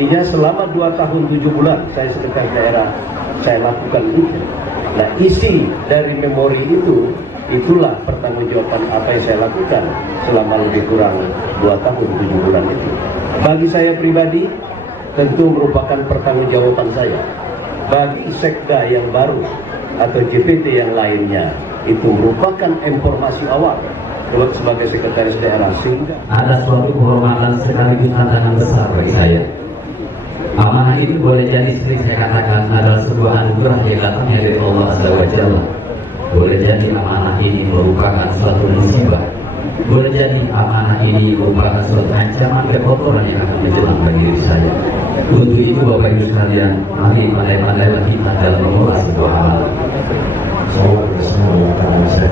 Artinya selama 2 tahun 7 bulan saya sekretaris daerah, saya lakukan itu. Nah, isi dari memori itu, itulah pertanggungjawaban apa yang saya lakukan selama lebih kurang 2 tahun 7 bulan itu. Bagi saya pribadi, tentu merupakan pertanggungjawaban saya. Bagi sekda yang baru atau JPT yang lainnya, itu merupakan informasi awal sebagai sekretaris daerah, sehingga ada suatu kehormatan sekaligus tantangan besar bagi saya. Amanah itu boleh jadi seperti saya katakan adalah sebuah anugerah yang datangnya dari Allah Azza wa Jalla. Boleh jadi amanah ini merupakan suatu musibah. Boleh jadi amanah ini merupakan suatu ancaman kekotoran yang akan menjelang bagi diri saya. Untuk itu Bapak Ibu sekalian, mari pandai-pandailah kita dalam mengolah sebuah amanah. Saya bersama dengan saya